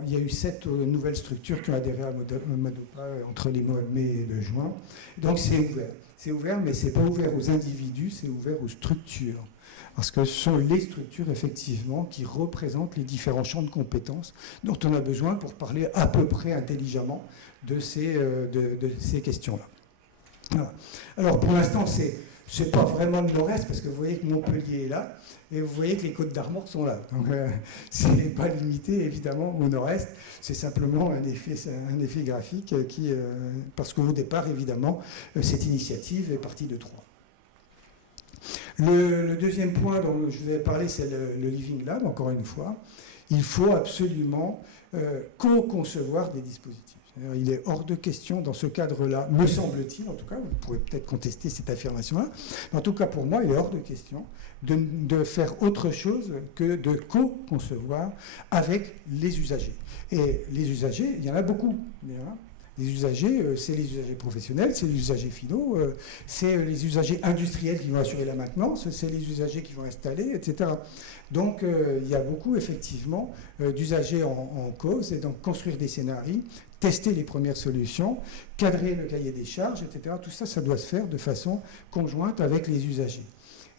il y a eu 7 nouvelles structures qui ont adhéré à Madopa entre les mois de mai et de juin. Donc c'est ouvert. C'est ouvert, mais ce n'est pas ouvert aux individus, c'est ouvert aux structures. Parce que ce sont les structures, effectivement, qui représentent les différents champs de compétences dont on a besoin pour parler à peu près intelligemment de ces questions-là. Voilà. Alors, pour l'instant, c'est pas vraiment le nord-est, parce que vous voyez que Montpellier est là, et vous voyez que les Côtes d'Armor sont là. Donc, c'est pas limité, évidemment, au nord-est. C'est simplement un effet graphique parce qu'au départ, évidemment, cette initiative est partie de Troyes. Le deuxième point dont je vous avais parlé, c'est le Living Lab, encore une fois. Il faut absolument co-concevoir des dispositifs. Il est hors de question dans ce cadre-là, me semble-t-il, en tout cas, vous pourrez peut-être contester cette affirmation-là, mais en tout cas pour moi, il est hors de question de faire autre chose que de co-concevoir avec les usagers. Et les usagers, il y en a beaucoup. Les usagers, c'est les usagers professionnels, c'est les usagers finaux, c'est les usagers industriels qui vont assurer la maintenance, c'est les usagers qui vont installer, etc. Donc il y a beaucoup effectivement d'usagers en cause, et donc construire des scénarios, tester les premières solutions, cadrer le cahier des charges, etc. Tout ça, ça doit se faire de façon conjointe avec les usagers.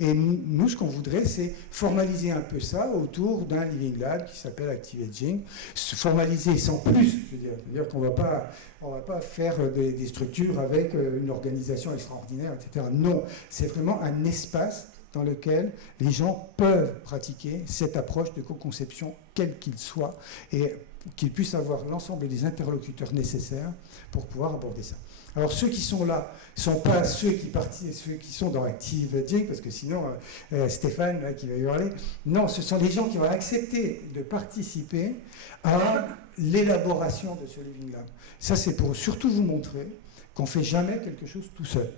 Et nous, ce qu'on voudrait, c'est formaliser un peu ça autour d'un Living Lab qui s'appelle ActiveAging. Se formaliser sans plus, je veux dire. C'est-à-dire qu'on ne va pas faire des structures avec une organisation extraordinaire, etc. Non, c'est vraiment un espace dans lequel les gens peuvent pratiquer cette approche de co-conception, quel qu'il soit, et qu'ils puissent avoir l'ensemble des interlocuteurs nécessaires pour pouvoir aborder ça. Alors ceux qui sont là ne sont pas ceux qui sont dans ActiveAging, parce que sinon Stéphane là, qui va hurler, non, ce sont les gens qui ont accepté de participer à l'élaboration de ce Living Lab. Ça c'est pour surtout vous montrer qu'on ne fait jamais quelque chose tout seul.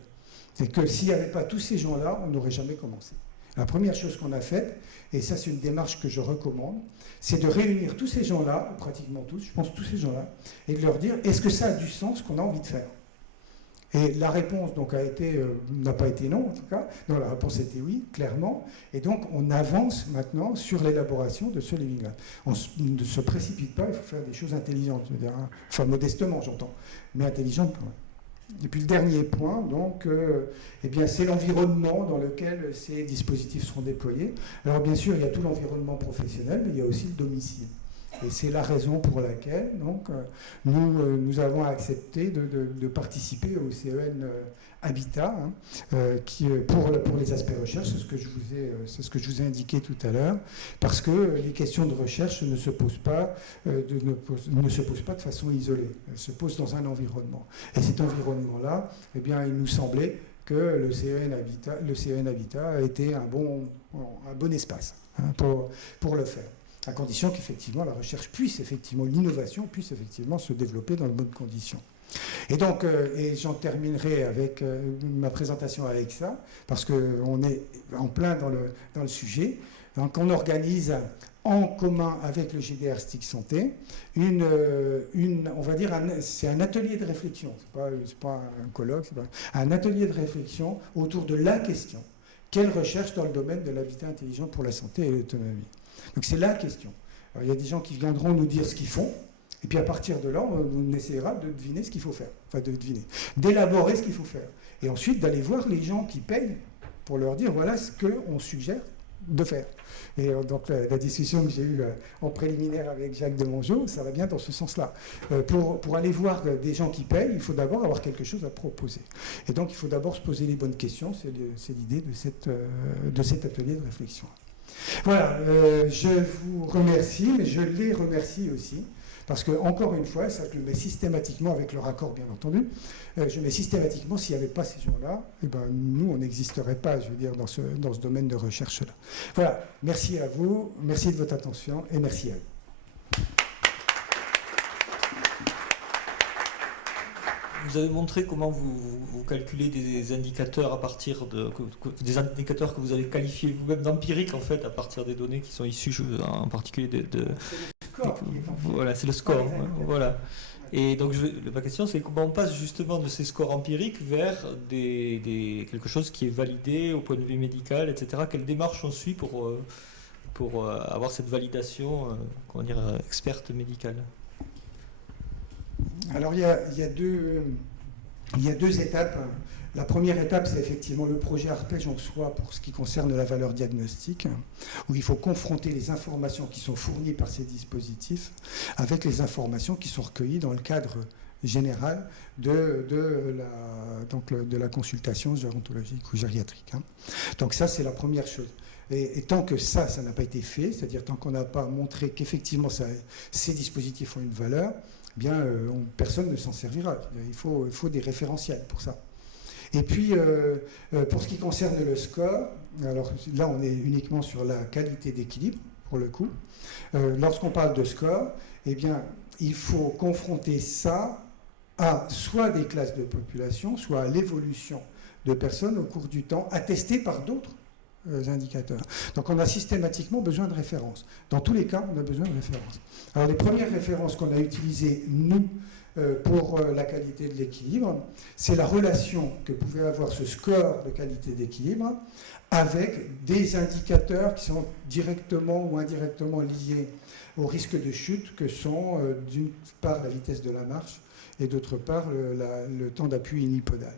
Et que s'il n'y avait pas tous ces gens-là, on n'aurait jamais commencé. La première chose qu'on a faite, et ça c'est une démarche que je recommande, c'est de réunir tous ces gens-là, pratiquement tous, je pense tous ces gens-là, et de leur dire, est-ce que ça a du sens qu'on a envie de faire ? Et la réponse donc n'a pas été non en tout cas. Non, la réponse était oui, clairement. Et donc on avance maintenant sur l'élaboration de ce Living Lab. On ne se précipite pas, il faut faire des choses intelligentes, je veux dire, hein. Enfin modestement j'entends, mais intelligentes quand même. Et puis le dernier point, donc, eh bien, c'est l'environnement dans lequel ces dispositifs seront déployés. Alors bien sûr, il y a tout l'environnement professionnel, mais il y a aussi le domicile. Et c'est la raison pour laquelle donc, nous avons accepté de participer au CEN Habitat, hein, pour les aspects recherche, c'est ce que je vous ai indiqué tout à l'heure, parce que les questions de recherche ne se posent pas de façon isolée, elles se posent dans un environnement. Et cet environnement-là, eh bien, il nous semblait que le CEN Habitat a été un bon espace, hein, pour le faire, à condition qu'effectivement la recherche l'innovation puisse effectivement se développer dans de bonnes conditions. Et donc, et j'en terminerai avec ma présentation avec ça, parce qu'on est en plein dans le sujet. Donc, on organise en commun avec le GDR STIC Santé on va dire, c'est un atelier de réflexion, c'est pas un colloque, c'est pas un atelier de réflexion autour de la question: quelle recherche dans le domaine de l'habitat intelligent pour la santé et l'autonomie? Donc c'est la question. Alors, il y a des gens qui viendront nous dire ce qu'ils font, et puis à partir de là, on essaiera de deviner ce qu'il faut faire, d'élaborer ce qu'il faut faire. Et ensuite d'aller voir les gens qui payent pour leur dire voilà ce qu'on suggère de faire. Et donc la discussion que j'ai eue en préliminaire avec Jacques Demongeot, ça va bien dans ce sens-là. Pour aller voir des gens qui payent, il faut d'abord avoir quelque chose à proposer. Et donc il faut d'abord se poser les bonnes questions, c'est l'idée de cet atelier de réflexion. Voilà, je vous remercie, mais je les remercie aussi, parce que, encore une fois, ça je le mets systématiquement, avec leur accord bien entendu, je mets systématiquement, s'il n'y avait pas ces gens-là, eh ben, nous, on n'existerait pas, je veux dire, dans ce domaine de recherche-là. Voilà, merci à vous, merci de votre attention, et merci à vous. Vous avez montré comment vous calculez des indicateurs à partir des indicateurs que vous allez qualifier vous-même d'empiriques en fait, à partir des données qui sont issues en particulier voilà, c'est le score. Voilà. Et donc ma question c'est comment on passe justement de ces scores empiriques vers quelque chose qui est validé au point de vue médical, etc. Quelle démarche on suit pour avoir cette validation, experte médicale? Alors il y a deux étapes. La première étape, c'est effectivement le projet Arpège en soi pour ce qui concerne la valeur diagnostique, où il faut confronter les informations qui sont fournies par ces dispositifs avec les informations qui sont recueillies dans le cadre général de la consultation gérontologique ou gériatrique. Donc ça, c'est la première chose. Et tant que ça n'a pas été fait, c'est-à-dire tant qu'on n'a pas montré qu'effectivement ces dispositifs ont une valeur, eh bien, personne ne s'en servira. Il faut des référentiels pour ça. Et puis, pour ce qui concerne le score, alors là, on est uniquement sur la qualité d'équilibre, pour le coup. Lorsqu'on parle de score, eh bien, il faut confronter ça à soit des classes de population, soit à l'évolution de personnes au cours du temps, attestées par d'autres indicateurs. Donc on a systématiquement besoin de références. Dans tous les cas, on a besoin de références. Alors les premières références qu'on a utilisées, nous, pour la qualité de l'équilibre, c'est la relation que pouvait avoir ce score de qualité d'équilibre avec des indicateurs qui sont directement ou indirectement liés au risque de chute, que sont d'une part la vitesse de la marche et d'autre part le temps d'appui unipodal.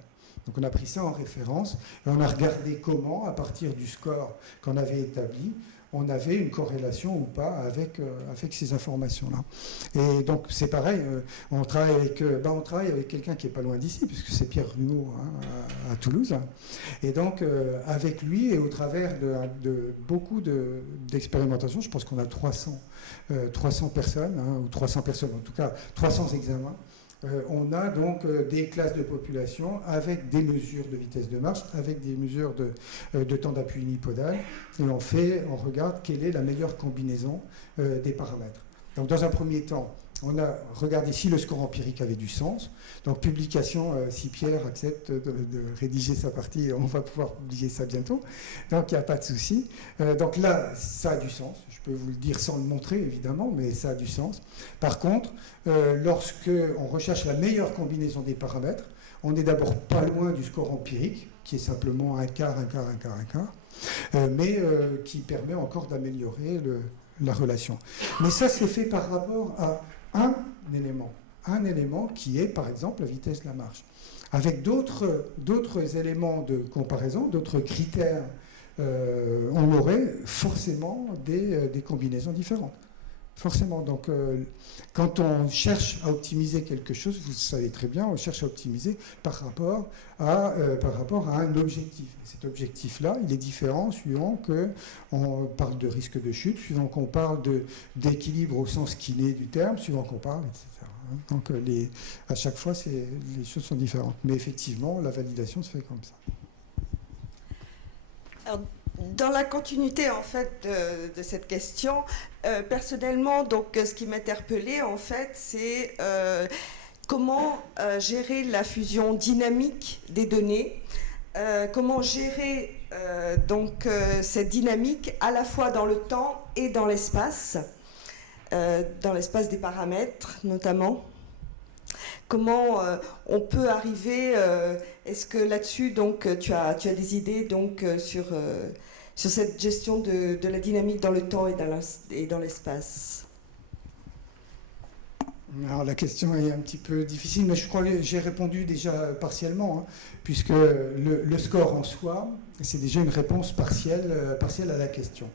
Donc on a pris ça en référence et on a regardé comment, à partir du score qu'on avait établi, on avait une corrélation ou pas avec ces informations-là. Et donc c'est pareil, on travaille avec quelqu'un qui n'est pas loin d'ici, puisque c'est Pierre Rumeau, hein, à Toulouse. Et donc avec lui et au travers de beaucoup d'expérimentations, je pense qu'on a 300 personnes, hein, ou 300 personnes, en tout cas 300 examens. On a donc des classes de population avec des mesures de vitesse de marche, avec des mesures de temps d'appui unipodal, et on regarde quelle est la meilleure combinaison des paramètres. Donc dans un premier temps, on a regardé si le score empirique avait du sens. Donc publication, si Pierre accepte de rédiger sa partie, on va pouvoir publier ça bientôt. Donc il n'y a pas de souci. Donc là, ça a du sens. Je peux vous le dire sans le montrer, évidemment, mais ça a du sens. Par contre, lorsque on recherche la meilleure combinaison des paramètres, on n'est d'abord pas loin du score empirique, qui est simplement un quart, mais qui permet encore d'améliorer la relation. Mais ça, c'est fait par rapport à un élément qui est, par exemple, la vitesse de la marche. Avec d'autres éléments de comparaison, d'autres critères, on aurait forcément des combinaisons différentes. Forcément. Donc, quand on cherche à optimiser quelque chose, vous savez très bien, on cherche à optimiser par rapport à un objectif. Et cet objectif-là, il est différent suivant qu'on parle de risque de chute, suivant qu'on parle d'équilibre au sens kiné du terme, suivant qu'on parle, etc. Donc, à chaque fois, les choses sont différentes. Mais effectivement, la validation se fait comme ça. Alors, dans la continuité en fait de cette question, personnellement, donc ce qui m'interpellait en fait, c'est comment gérer la fusion dynamique des données, comment gérer cette dynamique à la fois dans le temps et dans l'espace des paramètres notamment. Comment on peut arriver, est-ce que là-dessus, donc, tu as des idées donc, sur cette gestion de la dynamique dans le temps et dans l'espace? Alors la question est un petit peu difficile, mais je crois que j'ai répondu déjà partiellement, hein, puisque le score en soi, c'est déjà une réponse partielle à la question.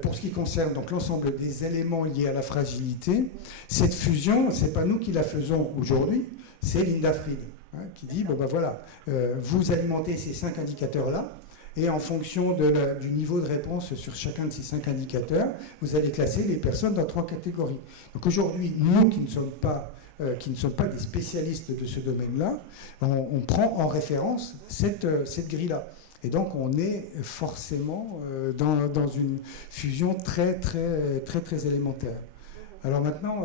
Pour ce qui concerne donc l'ensemble des éléments liés à la fragilité, cette fusion, ce n'est pas nous qui la faisons aujourd'hui, c'est Linda Fried, hein, qui dit, bon ben voilà, vous alimentez ces 5 indicateurs-là, et en fonction du niveau de réponse sur chacun de ces 5 indicateurs, vous allez classer les personnes dans 3 catégories. Donc aujourd'hui, nous qui ne sommes pas des spécialistes de ce domaine-là, on prend en référence cette grille-là. Et donc on est forcément dans une fusion très élémentaire. Alors maintenant,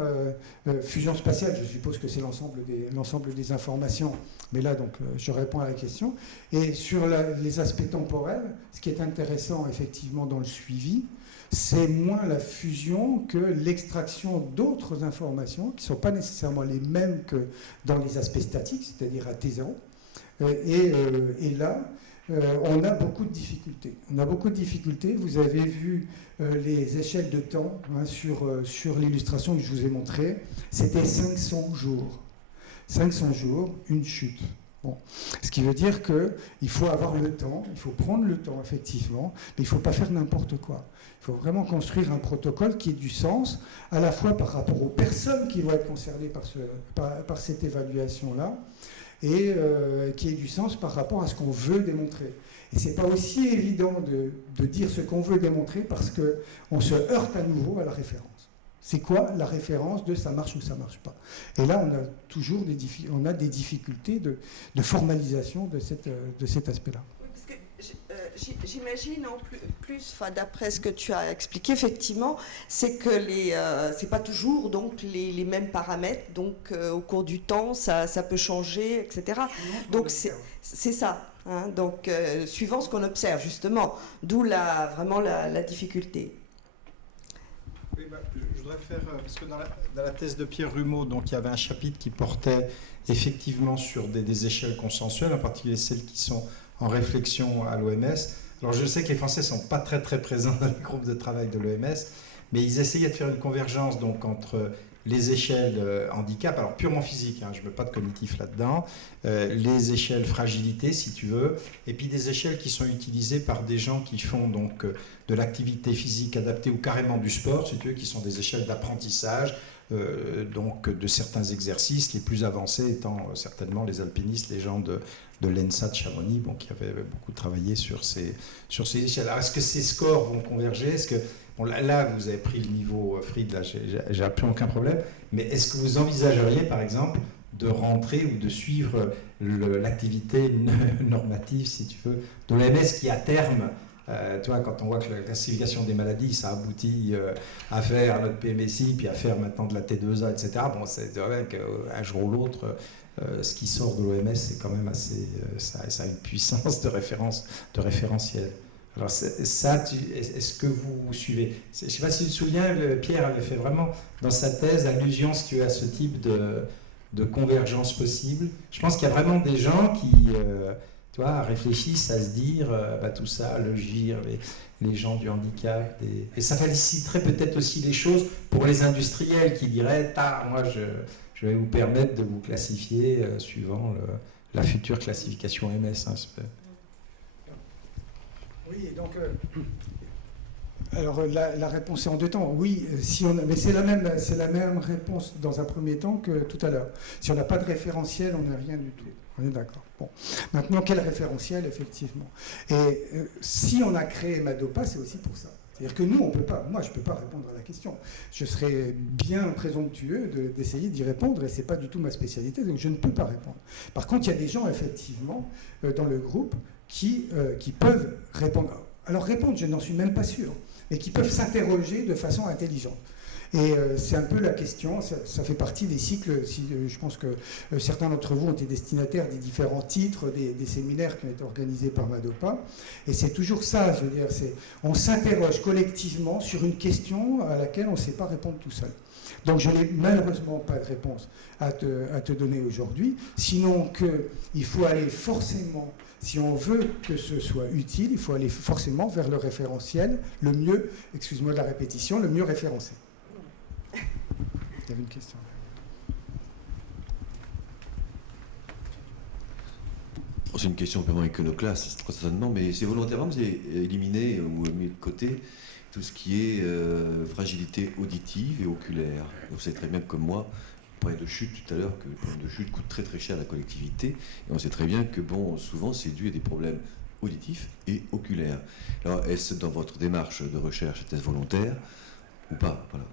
fusion spatiale, je suppose que c'est l'ensemble des informations, mais là donc je réponds à la question. Et sur les aspects temporels, ce qui est intéressant effectivement dans le suivi, c'est moins la fusion que l'extraction d'autres informations qui ne sont pas nécessairement les mêmes que dans les aspects statiques, c'est-à-dire à T0. Et là, on a beaucoup de difficultés. Vous avez vu les échelles de temps, hein, sur l'illustration que je vous ai montrée. C'était 500 jours. 500 jours, une chute. Bon. Ce qui veut dire qu'il faut avoir le temps, il faut prendre le temps, effectivement, mais il ne faut pas faire n'importe quoi. Il faut vraiment construire un protocole qui ait du sens, à la fois par rapport aux personnes qui vont être concernées par cette évaluation-là, et qui ait du sens par rapport à ce qu'on veut démontrer. Et ce n'est pas aussi évident de dire ce qu'on veut démontrer parce qu'on se heurte à nouveau à la référence. C'est quoi la référence de ça marche ou ça ne marche pas? Et là, on a toujours des difficultés de formalisation de cet aspect-là. J'imagine en plus, d'après ce que tu as expliqué, effectivement, c'est que c'est pas toujours donc les mêmes paramètres, donc au cours du temps, ça peut changer, etc. Donc c'est ça. Hein, donc suivant ce qu'on observe justement, d'où vraiment la difficulté. Oui, je voudrais faire, parce que dans la thèse de Pierre Rumeau, donc il y avait un chapitre qui portait effectivement sur des échelles consensuelles, en particulier celles qui sont en réflexion à l'OMS. Alors je sais que les Français ne sont pas très très présents dans les groupes de travail de l'OMS, mais ils essayaient de faire une convergence donc entre les échelles handicap, alors purement physique, hein, je ne mets pas de cognitif là-dedans, les échelles fragilité, si tu veux, et puis des échelles qui sont utilisées par des gens qui font donc de l'activité physique adaptée ou carrément du sport, si tu veux, qui sont des échelles d'apprentissage, donc de certains exercices, les plus avancés étant certainement les alpinistes, les gens de l'ENSA de Chamonix, bon, qui avaient beaucoup travaillé sur ces échelles. Alors, est-ce que ces scores vont converger? Est-ce que, bon, là, vous avez pris le niveau Fried, là, j'ai plus aucun problème, mais est-ce que vous envisageriez, par exemple, de rentrer ou de suivre l'activité normative, si tu veux, de l'OMS qui, à terme, tu vois, quand on voit que la classification des maladies, ça aboutit à faire notre PMSI, puis à faire maintenant de la T2A, etc. Bon, c'est vrai qu'un jour ou l'autre, ce qui sort de l'OMS, c'est quand même assez... ça a une puissance de référentiel. Alors ça, est-ce que vous suivez? Je ne sais pas si tu te souviens, Pierre avait fait vraiment, dans sa thèse, allusion, si tu veux, à ce type de convergence possible. Je pense qu'il y a vraiment des gens qui... tu vois, réfléchissent à se dire, tout ça, le GIR, les gens du handicap, et ça faciliterait peut-être aussi les choses pour les industriels qui diraient, moi je vais vous permettre de vous classifier suivant la future classification MS. Hein, oui, donc, alors la réponse est en deux temps. Oui, mais c'est la même réponse dans un premier temps que tout à l'heure. Si on n'a pas de référentiel, on n'a rien du tout. On est d'accord. Bon. Maintenant, quel référentiel, effectivement? Et si on a créé Madopa, c'est aussi pour ça. C'est-à-dire que nous, on peut pas. Moi, je ne peux pas répondre à la question. Je serais bien présomptueux d'essayer d'y répondre, et ce n'est pas du tout ma spécialité, donc je ne peux pas répondre. Par contre, il y a des gens, effectivement, dans le groupe, qui peuvent répondre. Alors, répondre, je n'en suis même pas sûr, mais qui peuvent s'interroger de façon intelligente. Et c'est un peu la question, ça fait partie des cycles, je pense que certains d'entre vous ont été destinataires des différents titres, des séminaires qui ont été organisés par Madopa, et c'est toujours ça, je veux dire, on s'interroge collectivement sur une question à laquelle on ne sait pas répondre tout seul. Donc je n'ai malheureusement pas de réponse à te donner aujourd'hui, sinon qu'il faut aller forcément, si on veut que ce soit utile, il faut aller forcément vers le référentiel, le mieux, excuse-moi de la répétition, le mieux référencé. Il y avait une question. C'est une question purement iconoclaste, très certainement, mais c'est volontairement, vous avez éliminé ou mis de côté tout ce qui est fragilité auditive et oculaire. Vous savez très bien que, comme moi, on parlait de chute tout à l'heure, que le problème de chute coûte très très cher à la collectivité, et on sait très bien que, souvent, c'est dû à des problèmes auditifs et oculaires. Alors, est-ce dans votre démarche de recherche, est-ce volontaire ou pas? Voilà.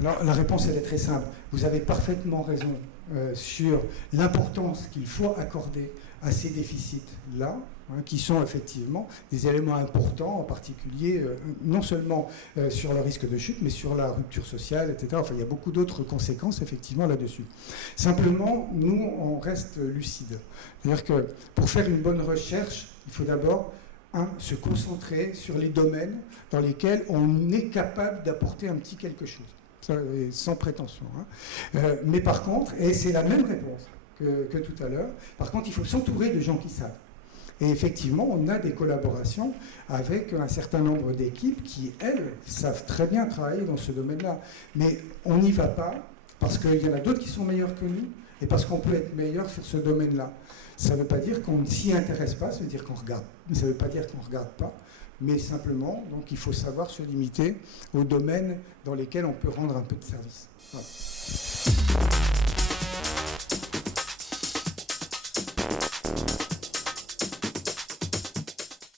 Alors, la réponse, elle est très simple. Vous avez parfaitement raison sur l'importance qu'il faut accorder à ces déficits-là, qui sont effectivement des éléments importants, en particulier, non seulement sur le risque de chute, mais sur la rupture sociale, etc. Enfin, il y a beaucoup d'autres conséquences, effectivement, là-dessus. Simplement, nous, on reste lucide. C'est-à-dire que pour faire une bonne recherche, il faut d'abord se concentrer sur les domaines dans lesquels on est capable d'apporter un petit quelque chose. Sans prétention. Mais par contre, et c'est la même réponse que tout à l'heure, par contre, il faut s'entourer de gens qui savent. Et effectivement, on a des collaborations avec un certain nombre d'équipes qui, elles, savent très bien travailler dans ce domaine-là. Mais on n'y va pas parce qu'il y en a d'autres qui sont meilleurs que nous et parce qu'on peut être meilleur sur ce domaine-là. Ça ne veut pas dire qu'on ne s'y intéresse pas, ça veut dire qu'on regarde. Ça ne veut pas dire qu'on ne regarde pas. Mais simplement, donc, il faut savoir se limiter aux domaines dans lesquels on peut rendre un peu de service. Voilà.